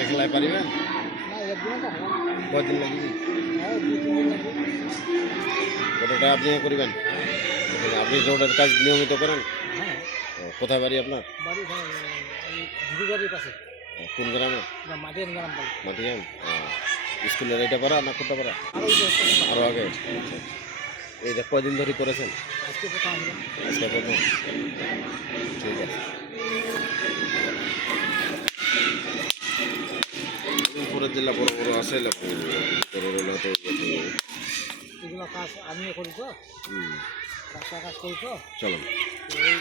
খেলায় পারিবেন কদিন লাগবে কতটা আপনি করিবেন আপনি রোডের কাজ নিয়মিত করেন কোথায় বাড়ি আপনার পাশে। ও, কোন গ্রামে? মাটির গ্রাম বলে। স্কুলের এটা পারা না কোথা পারা আর আরও আগে? এইটা কদিন ধরে করেছেন? আজকে প্রথম ঠিক আছে। দিনাজপুরের জেলা বড় বড় আছে। এগুলো কাজ আমিও করি তো। রাস্তা কাজ করি তো। এই